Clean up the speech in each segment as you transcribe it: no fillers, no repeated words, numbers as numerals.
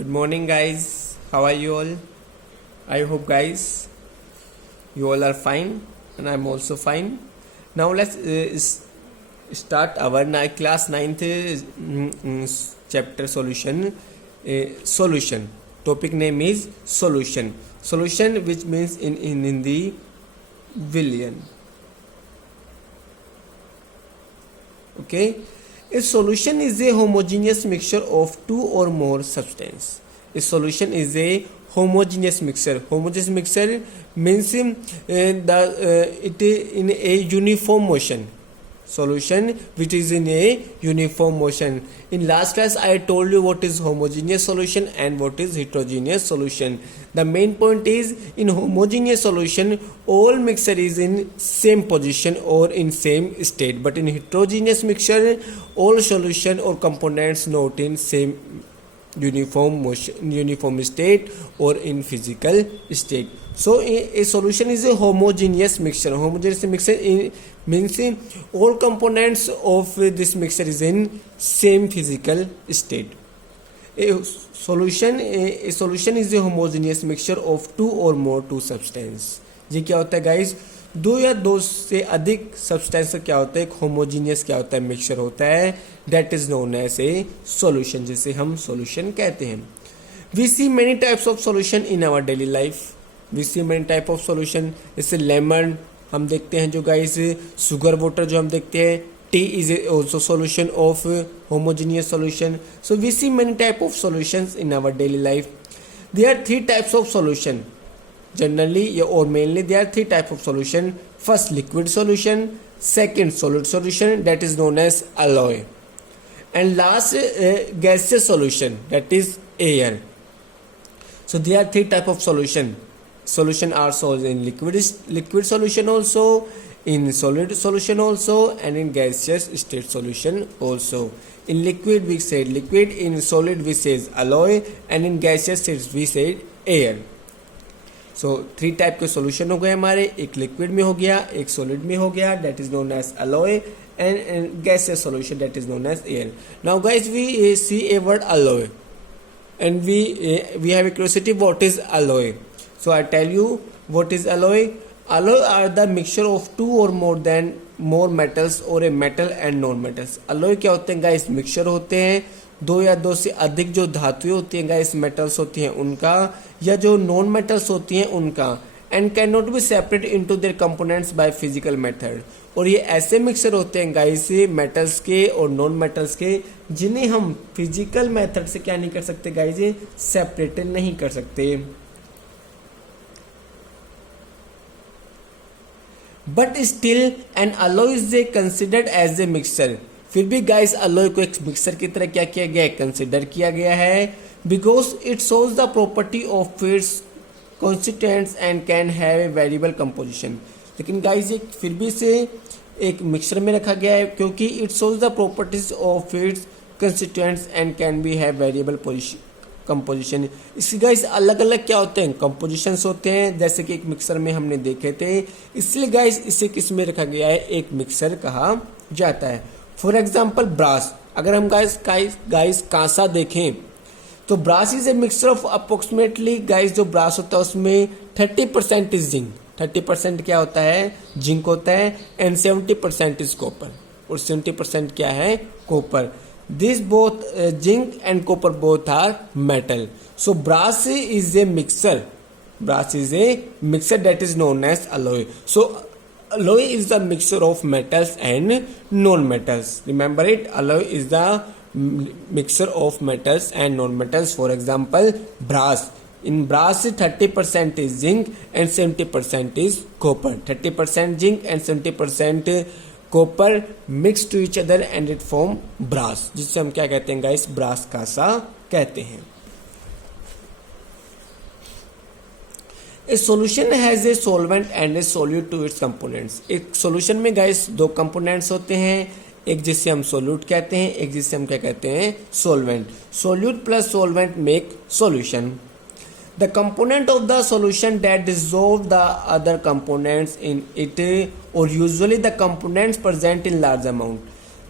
Good morning, guys. How are you all? I hope, guys, you all are fine, and I'm also fine. Now let's start our class 9th chapter solution. Solution. Topic name is solution. Solution, which means in Hindi, villain. Okay. A solution is a homogeneous mixture of two or more substances. A solution is a homogeneous mixture. Homogeneous mixture means it in a uniform motion. Solution which is in a uniform motion. In last class I told you what is homogeneous solution and what is heterogeneous solution. The main point is, in homogeneous solution all mixture is in same position or in same state, but in heterogeneous mixture all solution or components not in same uniform motion, uniform state or in physical state. So a solution is a homogeneous mixture. Homogeneous mixture means all components of this mixture is in same physical state. A solution is a homogeneous mixture of two or more two substance. ये क्या होता है guys? दो या दो से अधिक substance क्या होता है? एक होमोजीनियस क्या होता है? मिक्सचर होता है. That is known as a solution, जिसे हम सॉल्यूशन कहते हैं. We see many types of solution in our daily life. We see many type of solution. जैसे लेमन हम देखते हैं जो गाइस, शुगर वाटर जो हम देखते हैं, tea is also solution of homogeneous solution. So we see many type of solutions in our daily life. There are three types of solution. Generally or mainly there are three types of solution. First, liquid solution. Second, solid solution, that is known as alloy. And last, gaseous solution, that is air. So there are three types of solution. Solution are solved in liquid solution also, in solid solution also, and in gaseous state solution also. In liquid we said liquid, in solid we say alloy, and in gaseous states we say air. So three type के solution हो गए हमारे. एक liquid में हो गया, एक solid में हो गया, that is known as alloy, and gaseous solution that is known as air. Now guys we see a word alloy and we have a curiosity what is alloy. So I tell you what is alloy. Alloy are the mixture of two और more metals और a metal and non metals. Alloy क्या होते हैं guys? Mixture होते हैं दो या दो से अधिक जो धातुएं होती हैं गाइस, मेटल्स होती हैं उनका, या जो नॉन मेटल्स होती हैं उनका. And can not be separate into their components by physical method. और ये ऐसे मिक्सचर होते हैं गाइस, मेटल्स के और नॉन मेटल्स के, जिन्हें हम फिजिकल मेथड से क्या नहीं कर सकते गाइस? सेपरेट नहीं कर सकते. But still an alloy is considered as a mixture. फिर भी गाइस अलॉय को एक मिक्सर की तरह क्या किया गया है? कंसिडर किया गया है. Because it shows the property of its constituents and can have a variable composition. लेकिन गाइस ये फिर भी से एक मिक्सर में रखा गया है क्योंकि it shows the properties of its constituents and can be have variable composition. इसके गाइस अलग अलग क्या होते हैं? कंपोजिशंस होते हैं, जैसे कि एक मिक्सर में हमने देखे थे. इसलिए गाइस इसे किस में रखा गया है? एक मिक्सर कहा जाता है. For example brass. अगर हम गाइस कांसा देखें तो brass is a mixture of approximately guys, जो ब्रास होता है उसमें 30% इज जिंक. 30% क्या होता है? जिंक होता है. And 70% is copper. और 70% क्या है? Copper. This both zinc and copper both are metal. So brass is a mixture. Brass is a mixture that is known as alloy. So alloy is the mixture of metals and non-metals. Remember it, alloy is the mixture of metals and non-metals. For example, brass. In brass 30% is zinc and 70% is copper. 30% zinc and 70% copper mix to each other and it form brass, जिससे हम क्या कहते हैं guys? brass कांसा कहते हैं. A solution has a solvent and a solute to its components. एक solution में guys दो components होते हैं, एक जिसे हम solute कहते हैं, एक जिसे हम क्या कहते हैं? solvent. Solute plus solvent make solution. The component of the solution that dissolve the other components in it, or usually the components present in large amount.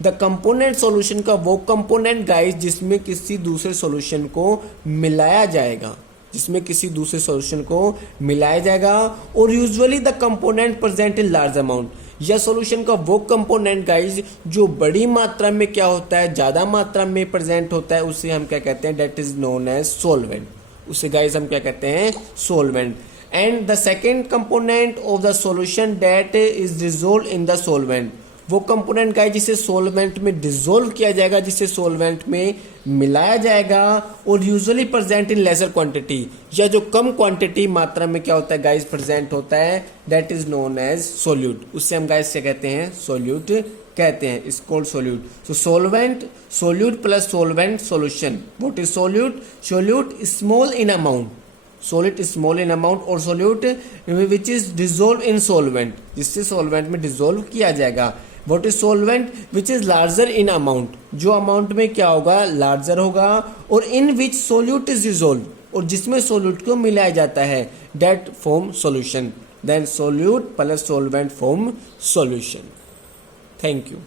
The component solution का वो कंपोनेंट गाइस जिसमें किसी दूसरे solution को मिलाया जाएगा, जिसमें किसी दूसरे सॉल्यूशन को मिलाया जाएगा। और usually the component present in large amount, या सॉल्यूशन का वो कंपोनेंट गाइस जो बड़ी मात्रा में क्या होता है, ज़्यादा मात्रा में प्रेजेंट होता है, उसे हम क्या कहते हैं, that is known as solvent. उसे गाइस हम क्या कहते हैं, solvent. And the second component of the solution that is dissolve in the solvent, वो कंपोनेंट गाइस जिसे सोलवेंट में डिजोल्व किया जाएगा, जिसे सोलवेंट में मिलाया जाएगा, और usually present in lesser quantity, या जो कम क्वांटिटी मात्रा में क्या होता है गाइस प्रेजेंट होता है, that is known as solute. उससे हम गाइस क्या कहते हैं, सोल्यूट कहते हैं, is called solute. So solvent, solute plus solvent, solution. What is solute? Solute small in amount, solute small in amount, और solute which is dissolved in solvent, जिससे solvent में dissolve किया जाएगा। What is solvent? Which is larger in amount, जो amount में क्या होगा, larger होगा, और in which solute is dissolved, और जिसमें solute को मिलाया जाता है, that form solution. Then solute plus solvent form solution. Thank you.